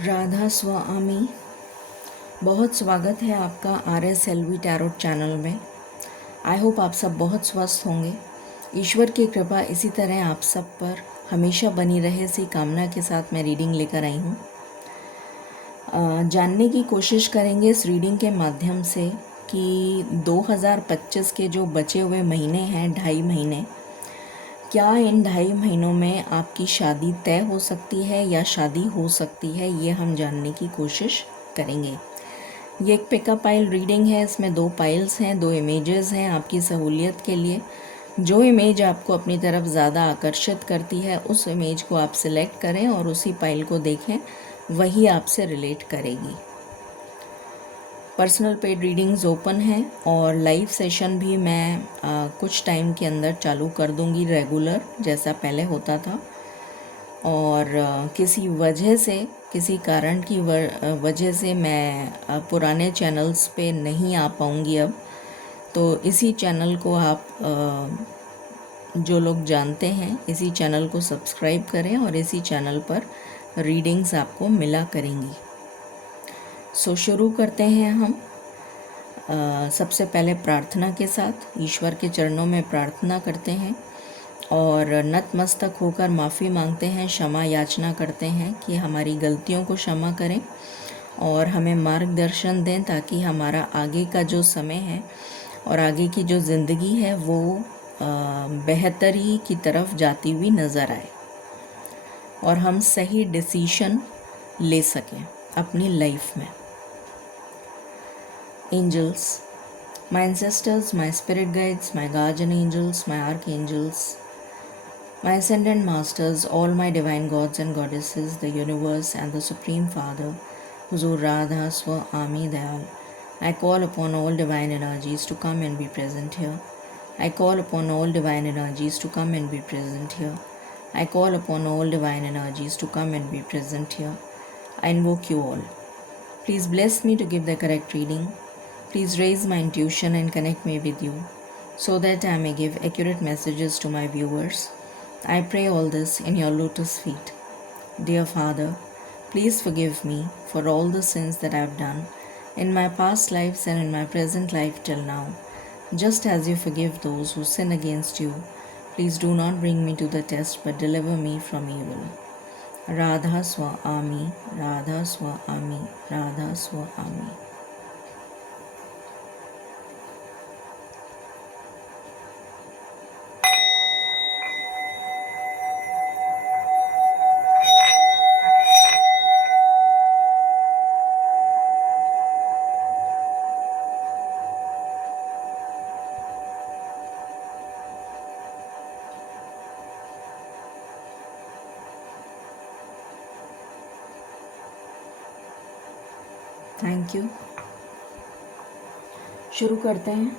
राधा स्वामी, बहुत स्वागत है आपका RSLV टैरोट चैनल में। आई होप आप सब बहुत स्वस्थ होंगे। ईश्वर की कृपा इसी तरह आप सब पर हमेशा बनी रहे, इसी कामना के साथ मैं रीडिंग लेकर आई हूँ। जानने की कोशिश करेंगे इस रीडिंग के माध्यम से कि 2025 के जो बचे हुए महीने हैं, 2.5 महीने, क्या इन 2.5 महीनों में आपकी शादी तय हो सकती है या शादी हो सकती है, ये हम जानने की कोशिश करेंगे। ये एक पिकअप पाइल रीडिंग है। इसमें 2 पाइल्स हैं, 2 इमेजेस हैं आपकी सहूलियत के लिए। जो इमेज आपको अपनी तरफ ज़्यादा आकर्षित करती है उस इमेज को आप सिलेक्ट करें और उसी पाइल को देखें, वही आपसे रिलेट करेगी। पर्सनल पेड रीडिंग्स ओपन हैं और लाइव सेशन भी मैं कुछ टाइम के अंदर चालू कर दूंगी, रेगुलर जैसा पहले होता था। और किसी वजह से, किसी कारण की वजह से मैं पुराने चैनल्स पे नहीं आ पाऊंगी अब, तो इसी चैनल को आप जो लोग जानते हैं इसी चैनल को सब्सक्राइब करें और इसी चैनल पर रीडिंग्स आपको मिला करेंगी। सो शुरू करते हैं हम। सबसे पहले प्रार्थना के साथ ईश्वर के चरणों में प्रार्थना करते हैं और नतमस्तक होकर माफ़ी मांगते हैं, क्षमा याचना करते हैं कि हमारी गलतियों को क्षमा करें और हमें मार्गदर्शन दें, ताकि हमारा आगे का जो समय है और आगे की जो ज़िंदगी है वो बेहतरी की तरफ जाती हुई नज़र आए और हम सही डिसीशन ले सकें अपनी लाइफ में। Angels, my ancestors, my spirit guides, my guardian angels, my archangels, my ascendant masters, all my divine gods and goddesses, the universe and the Supreme Father, Huzur Radha Swami Dayal, I call upon all divine energies to come and be present here. I call upon all divine energies to come and be present here. I call upon all divine energies to come and be present here. I invoke you all. Please bless me to give the correct reading. Please raise my intuition and connect me with you, so that I may give accurate messages to my viewers. I pray all this in your lotus feet. Dear Father, please forgive me for all the sins that I have done in my past lives and in my present life till now. Just as you forgive those who sin against you, please do not bring me to the test, but deliver me from evil. Radha Swami, Radha Swami, Radha Swami. Thank you. शुरू करते हैं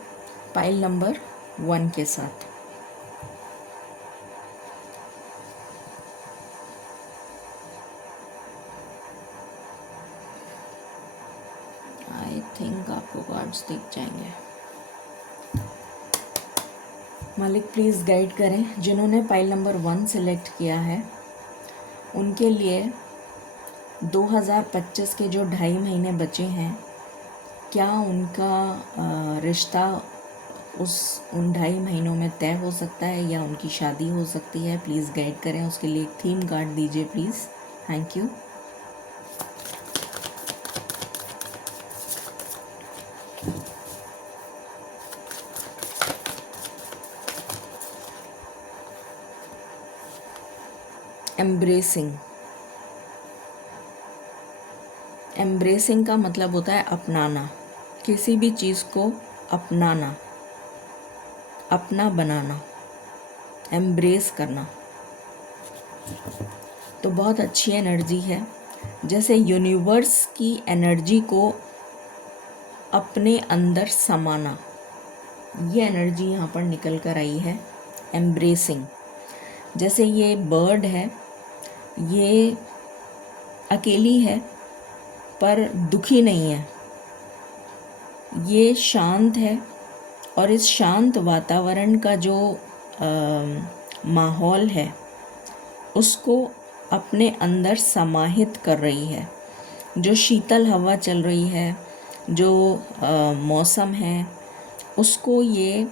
pile number 1 के साथ। I think आपको cards दिख जाएंगे। मालिक please guide करें। जिन्होंने पाइल नंबर 1 सेलेक्ट किया है उनके लिए 2025 के जो 2.5 महीने बचे हैं, क्या उनका रिश्ता उन 2.5 महीनों में तय हो सकता है या उनकी शादी हो सकती है। प्लीज़ गाइड करें। उसके लिए एक थीम कार्ड दीजिए please. Thank you. Embracing. Embracing का मतलब होता है अपनाना, किसी भी चीज़ को अपनाना, अपना बनाना, एम्ब्रेस करना। तो बहुत अच्छी एनर्जी है, जैसे यूनिवर्स की एनर्जी को अपने अंदर समाना, ये एनर्जी यहाँ पर निकल कर आई है। एम्ब्रेसिंग, जैसे ये बर्ड है, ये अकेली है पर दुखी नहीं है, ये शांत है और इस शांत वातावरण का जो माहौल है उसको अपने अंदर समाहित कर रही है। जो शीतल हवा चल रही है, जो मौसम है, उसको ये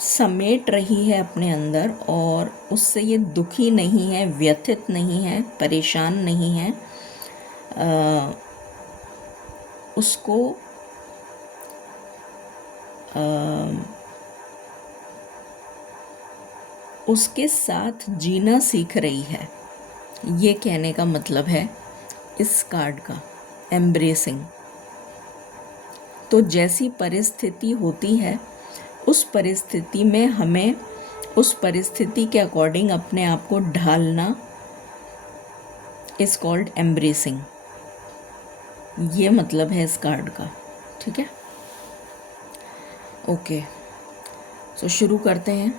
समेट रही है अपने अंदर, और उससे ये दुखी नहीं है, व्यथित नहीं है, परेशान नहीं है। उसको उसके साथ जीना सीख रही है। ये कहने का मतलब है इस कार्ड का, एम्ब्रेसिंग। तो जैसी परिस्थिति होती है, उस परिस्थिति में हमें उस परिस्थिति के अकॉर्डिंग अपने आप को ढालना इज कॉल्ड एम्ब्रेसिंग। ये मतलब है इस कार्ड का। ठीक है, ओके। सो शुरू करते हैं।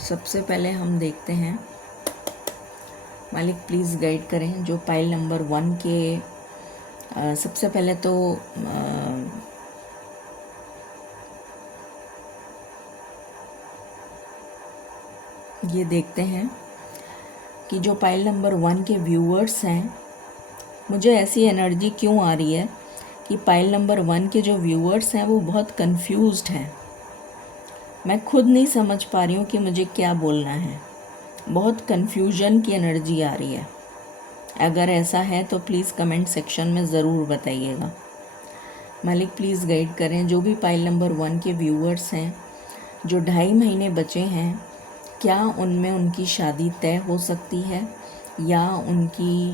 सबसे पहले हम देखते हैं, मालिक प्लीज़ गाइड करें जो पाइल नंबर 1 के सबसे पहले तो ये देखते हैं कि जो पाइल नंबर 1 के व्यूअर्स हैं, मुझे ऐसी एनर्जी क्यों आ रही है कि पाइल नंबर 1 के जो व्यूअर्स हैं वो बहुत कंफ्यूज्ड हैं। मैं खुद नहीं समझ पा रही हूँ कि मुझे क्या बोलना है। बहुत कन्फ्यूजन की एनर्जी आ रही है। अगर ऐसा है तो प्लीज़ कमेंट सेक्शन में ज़रूर बताइएगा। मालिक प्लीज़ गाइड करें जो भी पाइल नंबर 1 के व्यूअर्स हैं, जो 2.5 महीने बचे हैं, क्या उनमें उनकी शादी तय हो सकती है या उनकी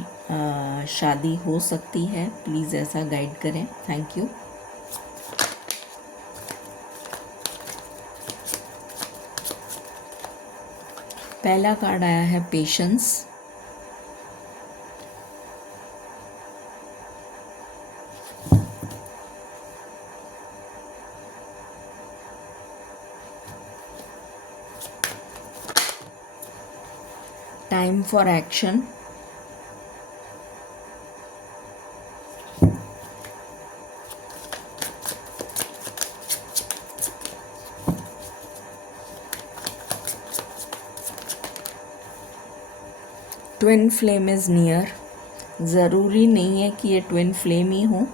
शादी हो सकती है। प्लीज़ ऐसा गाइड करें। Thank you. पहला कार्ड आया है patience. Time for action. Twin flame is near. ज़रूरी नहीं है कि ये ट्विन फ्लेम ही हो,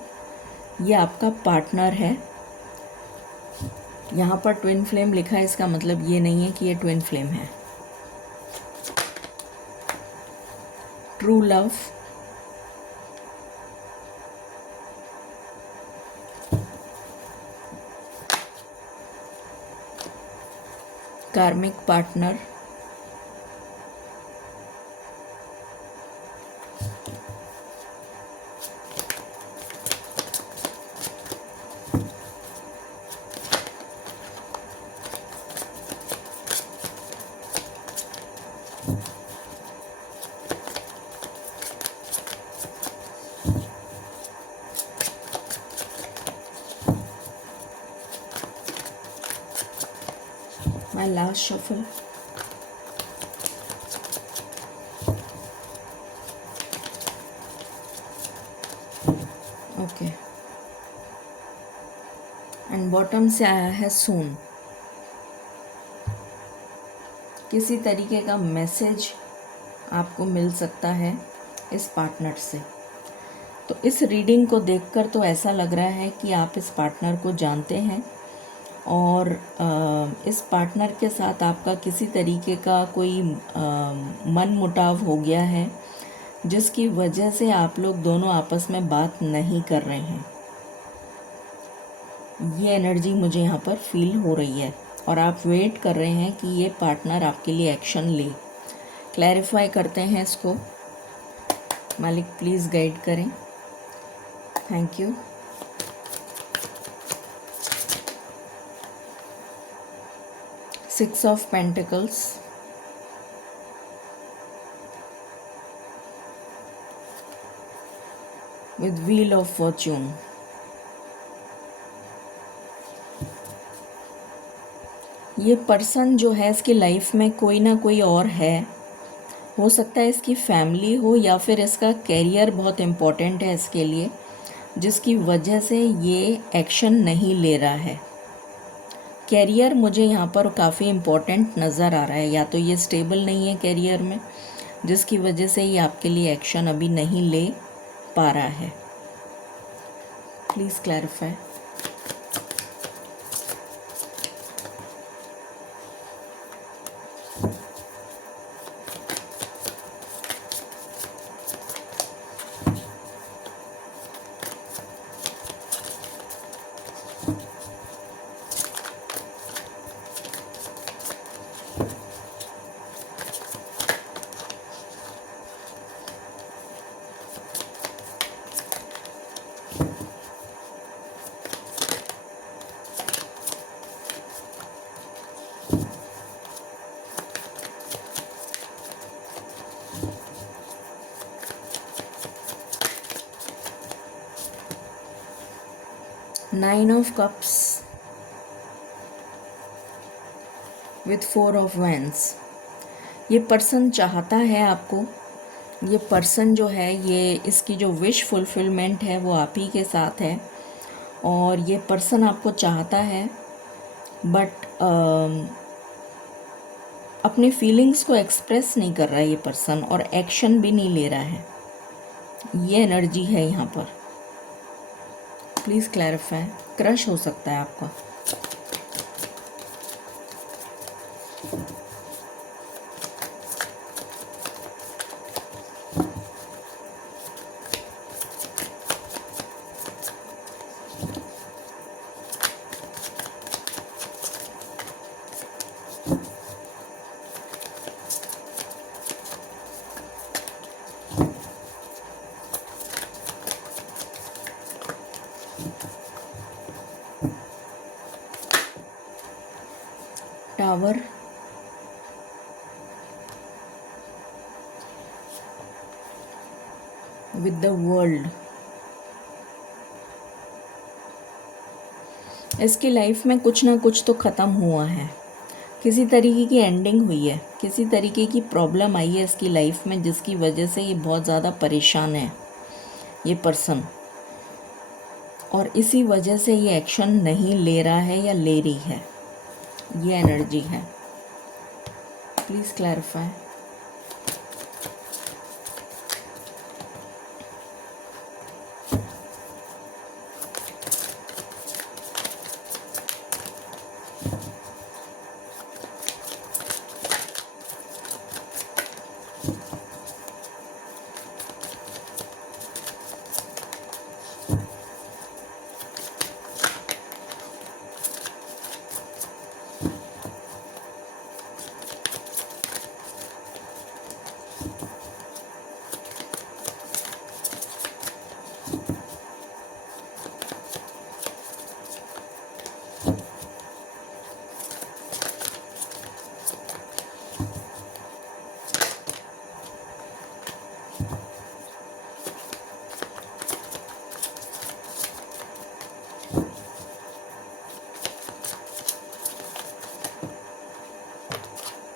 ये आपका पार्टनर है। यहाँ पर ट्विन फ्लेम लिखा है, इसका मतलब ये नहीं है कि ये ट्विन फ्लेम है। True love. Karmic partner. My last shuffle. Okay, and bottom से आया है सून। किसी तरीके का मैसेज आपको मिल सकता है इस पार्टनर से। तो इस रीडिंग को देखकर तो ऐसा लग रहा है कि आप इस पार्टनर को जानते हैं, और इस पार्टनर के साथ आपका किसी तरीके का कोई मन मुटाव हो गया है, जिसकी वजह से आप लोग दोनों आपस में बात नहीं कर रहे हैं। ये एनर्जी मुझे यहाँ पर फील हो रही है, और आप वेट कर रहे हैं कि ये पार्टनर आपके लिए एक्शन ले। क्लैरिफाई करते हैं इसको। मालिक प्लीज़ गाइड करें। Thank you. Six of pentacles. With wheel of Fortune. ये पर्सन जो है, इसकी लाइफ में कोई ना कोई और है। हो सकता है इसकी फैमिली हो, या फिर इसका कैरियर बहुत इम्पोर्टेंट है इसके लिए, जिसकी वजह से ये एक्शन नहीं ले रहा है। कैरियर मुझे यहाँ पर काफ़ी इम्पोर्टेंट नज़र आ रहा है, या तो ये स्टेबल नहीं है कैरियर में, जिसकी वजह से ये आपके लिए एक्शन अभी नहीं ले पा रहा है। Please clarify. Nine of cups with four of wands. ये पर्सन चाहता है आपको, ये पर्सन जो है ये इसकी जो विश फुलफिलमेंट है वो आप ही के साथ है, और ये पर्सन आपको चाहता है, बट अपने फीलिंग्स को एक्सप्रेस नहीं कर रहा है ये पर्सन, और एक्शन भी नहीं ले रहा है। ये एनर्जी है यहाँ पर। Please clarify. क्रश हो सकता है आपका। Tower, with the world. इसकी लाइफ में कुछ ना कुछ तो ख़त्म हुआ है, किसी तरीके की एंडिंग हुई है, किसी तरीके की प्रॉब्लम आई है इसकी लाइफ में, जिसकी वजह से ये बहुत ज़्यादा परेशान है ये पर्सन, और इसी वजह से ये एक्शन नहीं ले रहा है या ले रही है। ये एनर्जी है। Please clarify.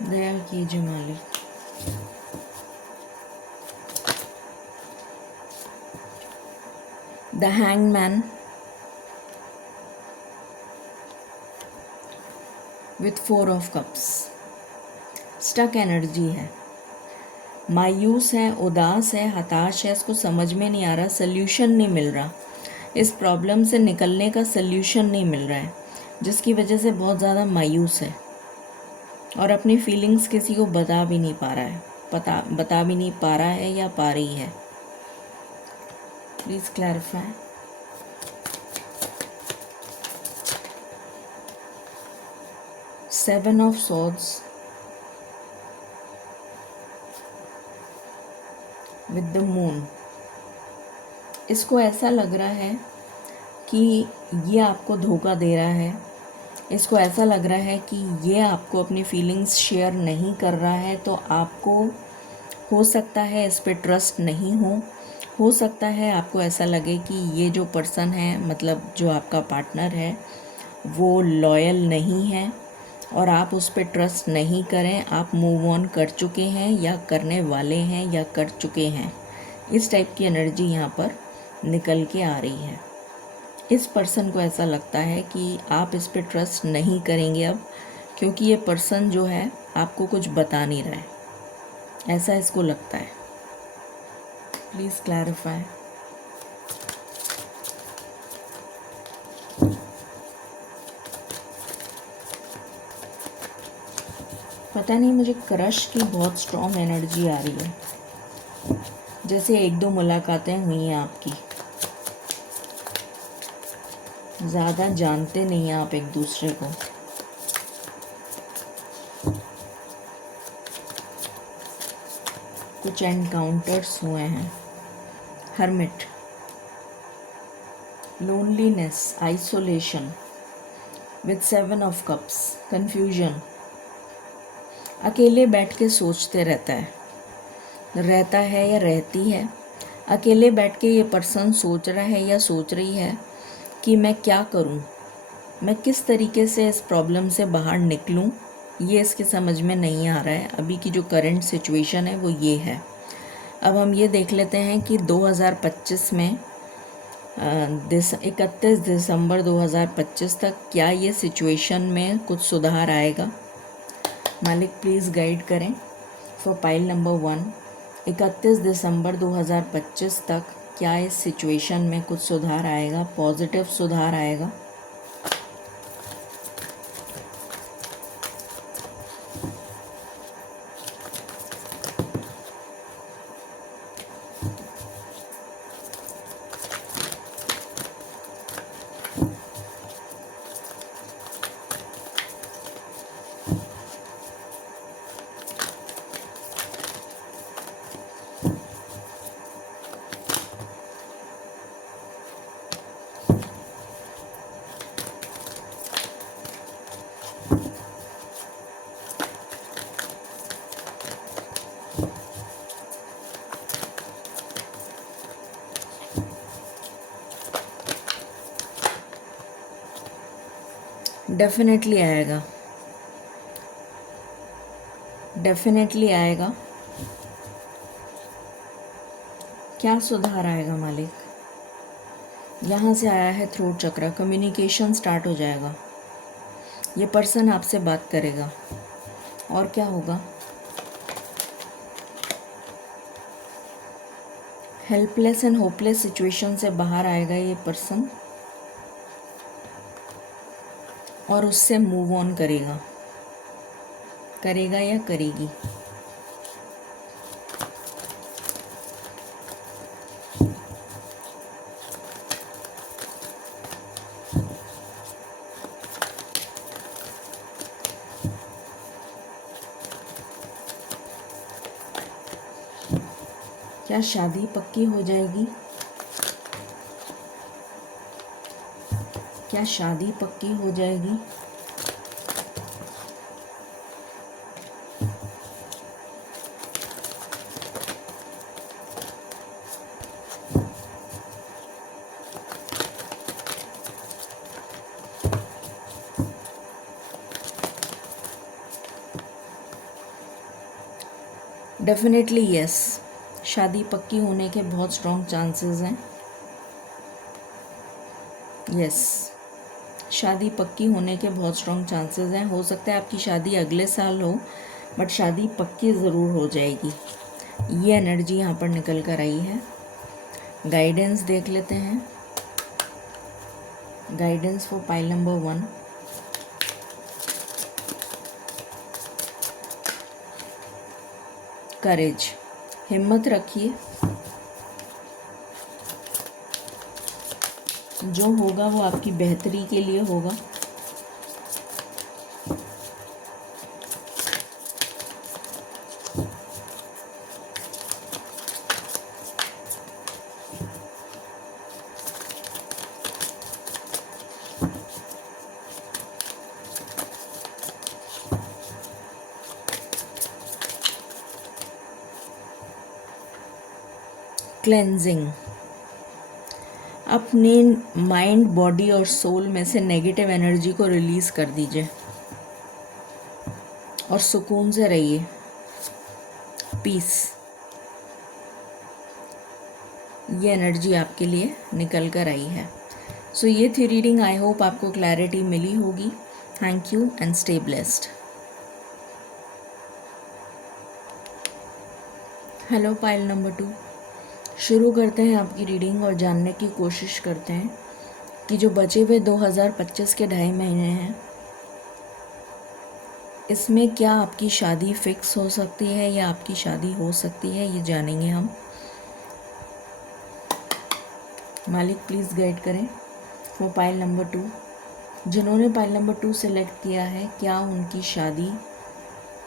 दया कीजिए मालिक। The hangman with four of cups. Stuck energy है, मायूस है, उदास है, हताश है, इसको समझ में नहीं आ रहा, सल्यूशन नहीं मिल रहा, इस प्रॉब्लम से निकलने का सल्यूशन नहीं मिल रहा है, जिसकी वजह से बहुत ज़्यादा मायूस है, और अपनी फीलिंग्स किसी को बता भी नहीं पा रहा है, बता भी नहीं पा रहा है या पा रही है। Please clarify. Seven of swords with the moon. इसको ऐसा लग रहा है कि ये आपको धोखा दे रहा है, इसको ऐसा लग रहा है कि ये आपको अपनी फीलिंग्स शेयर नहीं कर रहा है, तो आपको हो सकता है इस पे ट्रस्ट नहीं हो सकता है आपको ऐसा लगे कि ये जो पर्सन है, मतलब जो आपका पार्टनर है, वो लॉयल नहीं है और आप उस पर ट्रस्ट नहीं करें, आप मूव ऑन कर चुके हैं या करने वाले हैं या कर चुके हैं। इस टाइप की एनर्जी यहाँ पर निकल के आ रही है। इस पर्सन को ऐसा लगता है कि आप इस पे ट्रस्ट नहीं करेंगे अब, क्योंकि ये पर्सन जो है आपको कुछ बता नहीं रहा है, ऐसा इसको लगता है। Please clarify. पता नहीं, मुझे क्रश की बहुत स्ट्रॉन्ग एनर्जी आ रही है, जैसे एक दो मुलाकातें हुई हैं आपकी, ज़्यादा जानते नहीं हैं आप एक दूसरे को। कुछ एनकाउंटर्स हुए हैं। Hermit, loneliness, isolation with 7 of cups, confusion, अकेले बैठ के सोचते रहता है या रहती है। अकेले बैठ के ये पर्सन सोच रहा है या सोच रही है कि मैं क्या करूं, मैं किस तरीके से इस प्रॉब्लम से बाहर निकलूं, ये इसके समझ में नहीं आ रहा है। अभी की जो करंट सिचुएशन है वो ये है। अब हम ये देख लेते हैं कि 2025 में 31 दिसंबर 2025 तक क्या ये सिचुएशन में कुछ सुधार आएगा। मालिक प्लीज़ गाइड करें फॉर पाइल नंबर 1। 31 दिसंबर 2025 तक क्या इस सिचुएशन में कुछ सुधार आएगा, पॉजिटिव सुधार आएगा। डेफिनेटली आएगा, डेफिनेटली आएगा। क्या सुधार आएगा मालिक? यहाँ से आया है थ्रोट चक्र, कम्युनिकेशन स्टार्ट हो जाएगा, ये पर्सन आपसे बात करेगा। और क्या होगा? हेल्पलेस एंड होपलेस सिचुएशन से बाहर आएगा ये पर्सन और उससे मूव ऑन करेगा, करेगा या करेगी। क्या शादी पक्की हो जाएगी? क्या शादी पक्की हो जाएगी? डेफिनेटली यस, शादी पक्की होने के बहुत स्ट्रॉन्ग चांसेस हैं। यस, शादी पक्की होने के बहुत स्ट्रॉन्ग चांसेस हैं। हो सकता है आपकी शादी अगले साल हो, बट शादी पक्की ज़रूर हो जाएगी। ये एनर्जी यहाँ पर निकल कर आई है। गाइडेंस देख लेते हैं। Guidance for pile number 1। करेज, हिम्मत रखिए, जो होगा वो आपकी बेहतरी के लिए होगा। क्लेंजिंग, अपने माइंड, बॉडी और सोल में से नेगेटिव एनर्जी को रिलीज कर दीजिए और सुकून से रहिए। पीस, ये एनर्जी आपके लिए निकल कर आई है। सो ये थी रीडिंग। आई होप आपको क्लैरिटी मिली होगी। Thank you and stay blessed. Hello pile number 2, शुरू करते हैं आपकी रीडिंग और जानने की कोशिश करते हैं कि जो बचे हुए 2025 के 2.5 महीने हैं, इसमें क्या आपकी शादी फिक्स हो सकती है या आपकी शादी हो सकती है, ये जानेंगे हम। मालिक प्लीज़ गाइड करें फॉर पाइल नंबर 2। जिन्होंने पाइल नंबर 2 सेलेक्ट किया है, क्या उनकी शादी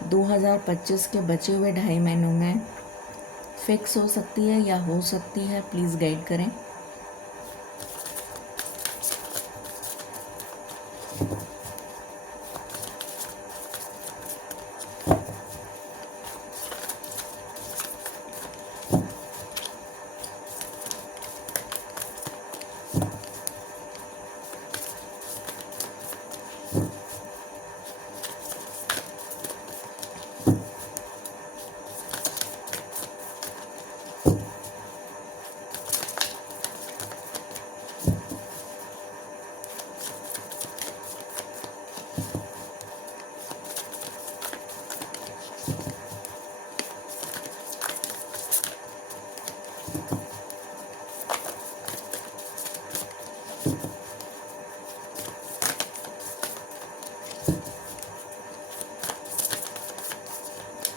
2025 के बचे हुए 2.5 महीनों में फिक्स हो सकती है या हो सकती है, प्लीज़ गाइड करें।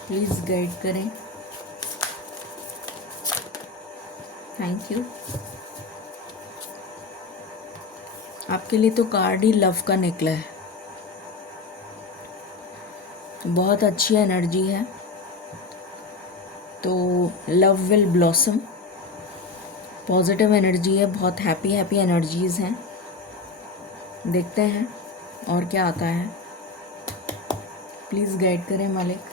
प्लीज़ गाइड करें। Thank you. आपके लिए तो कार्ड ही लव का निकला है, बहुत अच्छी एनर्जी है। तो love will blossom, positive energy है, बहुत हैप्पी हैप्पी एनर्जीज़ हैं। देखते हैं और क्या आता है। प्लीज़ गाइड करें मालिक।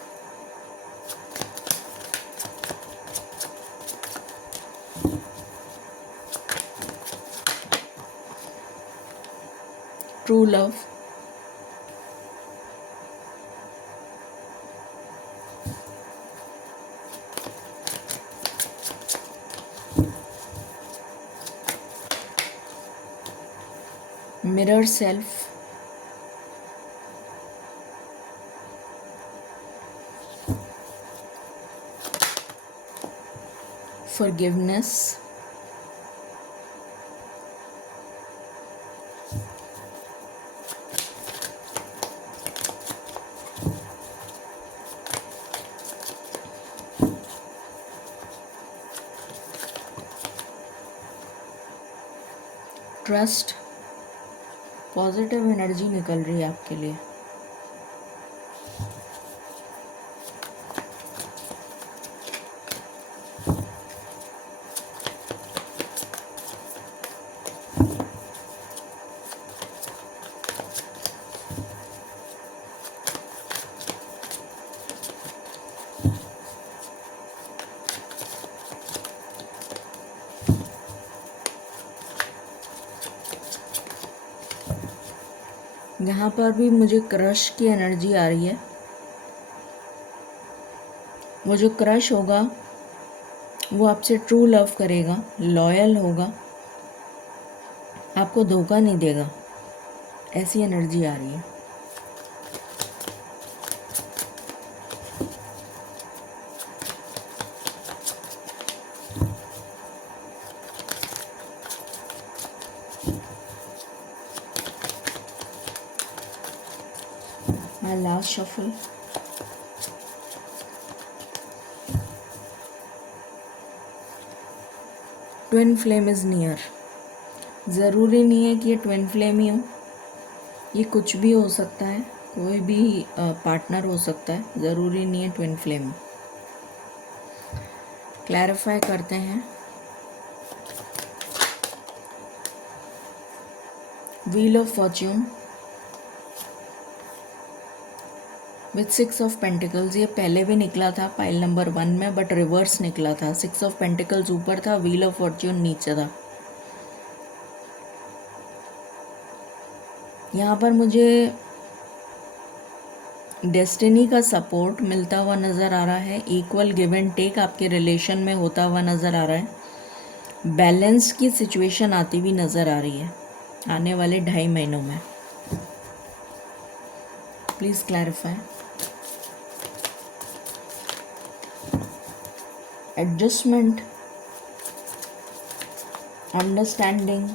True love, mirror self, forgiveness, trust, positive energy निकल रही है आपके लिए। यहाँ पर भी मुझे क्रश की एनर्जी आ रही है। वो जो क्रश होगा वो आपसे ट्रू लव करेगा, लॉयल होगा, आपको धोखा नहीं देगा, ऐसी एनर्जी आ रही है। My last shuffle. Twin flame is near. ज़रूरी नहीं है कि ये ट्विन फ्लेम ही हो, ये कुछ भी हो सकता है, कोई भी पार्टनर हो सकता है, ज़रूरी नहीं है ट्विन फ्लेम। क्लैरिफाई करते हैं। Wheel of Fortune with 6 of pentacles, ये पहले भी निकला था पाइल नंबर 1 में, बट रिवर्स निकला था। 6 ऑफ पेंटिकल्स ऊपर था, व्हील ऑफ फॉर्च्यून नीचे था। यहाँ पर मुझे डेस्टिनी का सपोर्ट मिलता हुआ नज़र आ रहा है, इक्वल गिव एंड टेक आपके रिलेशन में होता हुआ नज़र आ रहा है, बैलेंस की सिचुएशन आती हुई नज़र आ रही है। आने वाले 2.5 महीनों में? Please clarify. Adjustment, understanding,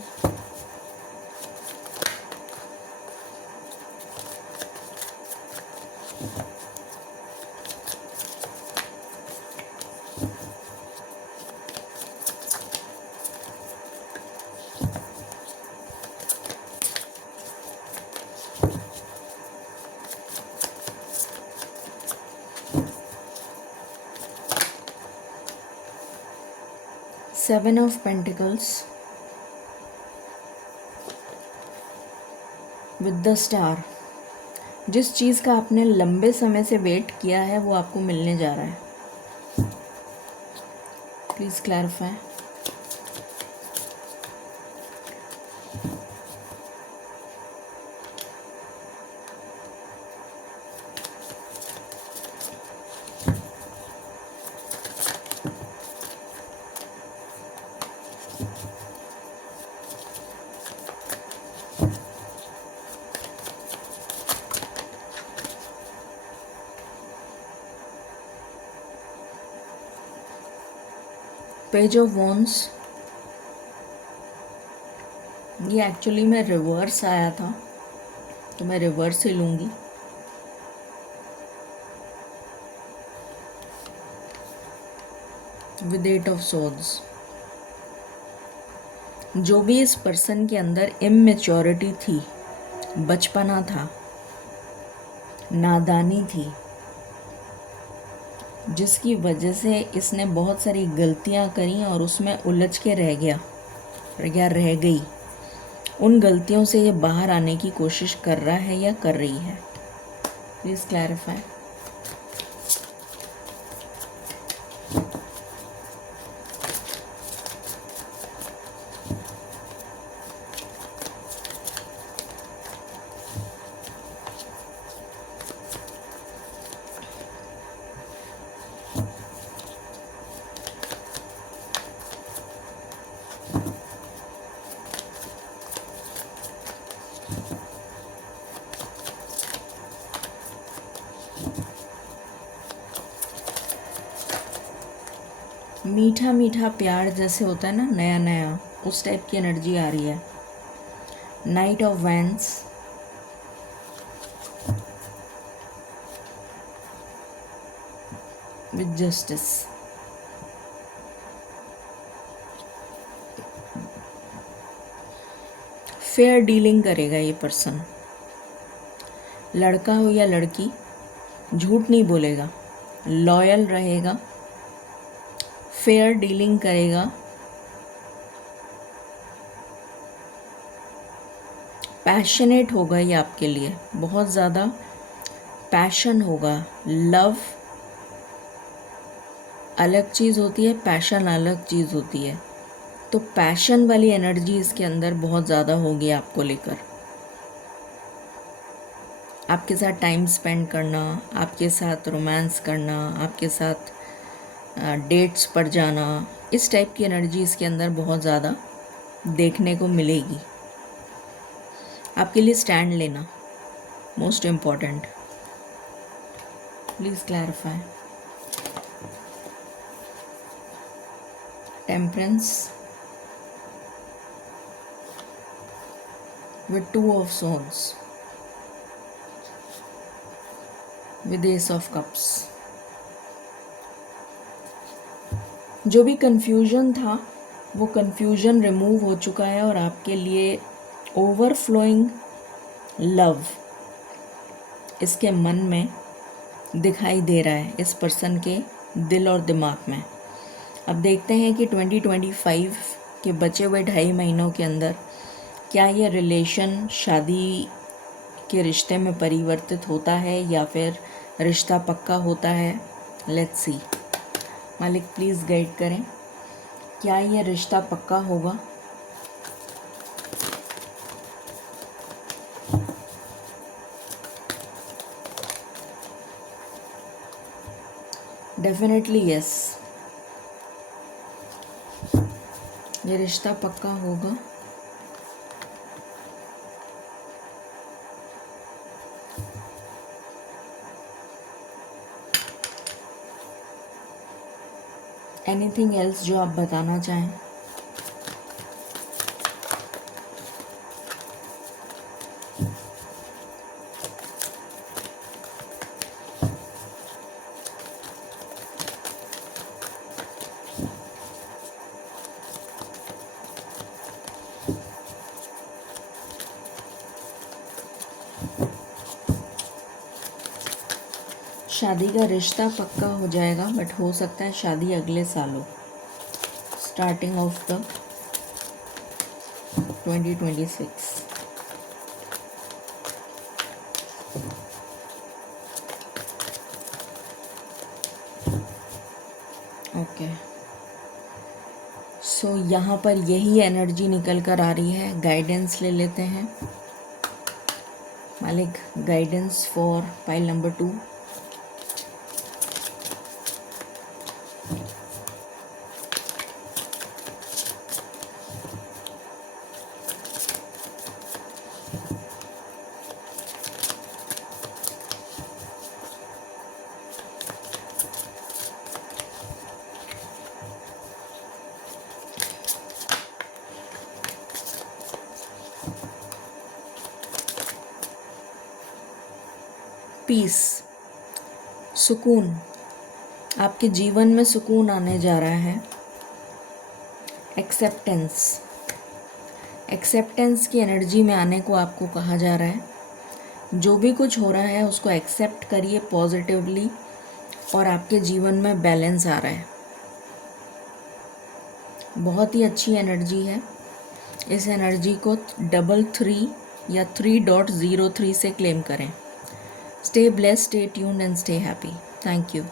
seven of pentacles with the star. जिस चीज़ का आपने लंबे समय से वेट किया है वो आपको मिलने जा रहा है। Please clarify. Page of wands, ये एक्चुअली में रिवर्स आया था तो मैं रिवर्स ही लूँगी। विद 8 ऑफ सॉर्ड्स, जो भी इस पर्सन के अंदर इमेच्योरिटी थी, बचपना था, नादानी थी, जिसकी वजह से इसने बहुत सारी गलतियां करी और उसमें उलझ के रह गया या रह गई, उन गलतियों से ये बाहर आने की कोशिश कर रहा है या कर रही है। Please clarify. मीठा मीठा प्यार जैसे होता है ना, नया नया, उस टाइप की एनर्जी आ रही है। Night of vents, with justice. Fair dealing करेगा ये पर्सन, लड़का हो या लड़की, झूठ नहीं बोलेगा, लॉयल रहेगा, फेयर डीलिंग करेगा, पैशनेट होगा ये आपके लिए, बहुत ज़्यादा पैशन होगा। लव अलग चीज़ होती है, पैशन अलग चीज़ होती है, तो पैशन वाली एनर्जी इसके अंदर बहुत ज़्यादा होगी आपको लेकर। आपके साथ टाइम स्पेंड करना, आपके साथ रोमांस करना, आपके साथ डेट्स पर जाना, इस टाइप की एनर्जी इसके अंदर बहुत ज़्यादा देखने को मिलेगी। आपके लिए स्टैंड लेना most important. Please clarify. Temperance with 2 of swords, with ace of cups। जो भी कंफ्यूजन था वो कंफ्यूजन रिमूव हो चुका है और आपके लिए ओवरफ्लोइंग लव इसके मन में दिखाई दे रहा है, इस पर्सन के दिल और दिमाग में। अब देखते हैं कि 2025 के बचे हुए 2.5 महीनों के अंदर क्या ये रिलेशन शादी के रिश्ते में परिवर्तित होता है या फिर रिश्ता पक्का होता है। Let's see. मालिक प्लीज़ गाइड करें, क्या ये रिश्ता पक्का होगा? डेफिनेटली यस, ये रिश्ता पक्का होगा। एनीथिंग एल्स जो आप बताना चाहें? शादी का रिश्ता पक्का हो जाएगा, बट हो सकता है शादी अगले साल हो, स्टार्टिंग ऑफ द 2026। ओके, सो यहाँ पर यही एनर्जी निकल कर आ रही है। गाइडेंस ले लेते हैं। मालिक, guidance for pile number 2। Peace, सुकून, आपके जीवन में सुकून आने जा रहा है। एक्सेप्टेंस, एक्सेप्टेंस की एनर्जी में आने को आपको कहा जा रहा है। जो भी कुछ हो रहा है उसको एक्सेप्ट करिए पॉजिटिवली, और आपके जीवन में बैलेंस आ रहा है। बहुत ही अच्छी एनर्जी है। इस एनर्जी को 33 या 3.03 से क्लेम करें। Stay blessed, stay tuned and stay happy. Thank you.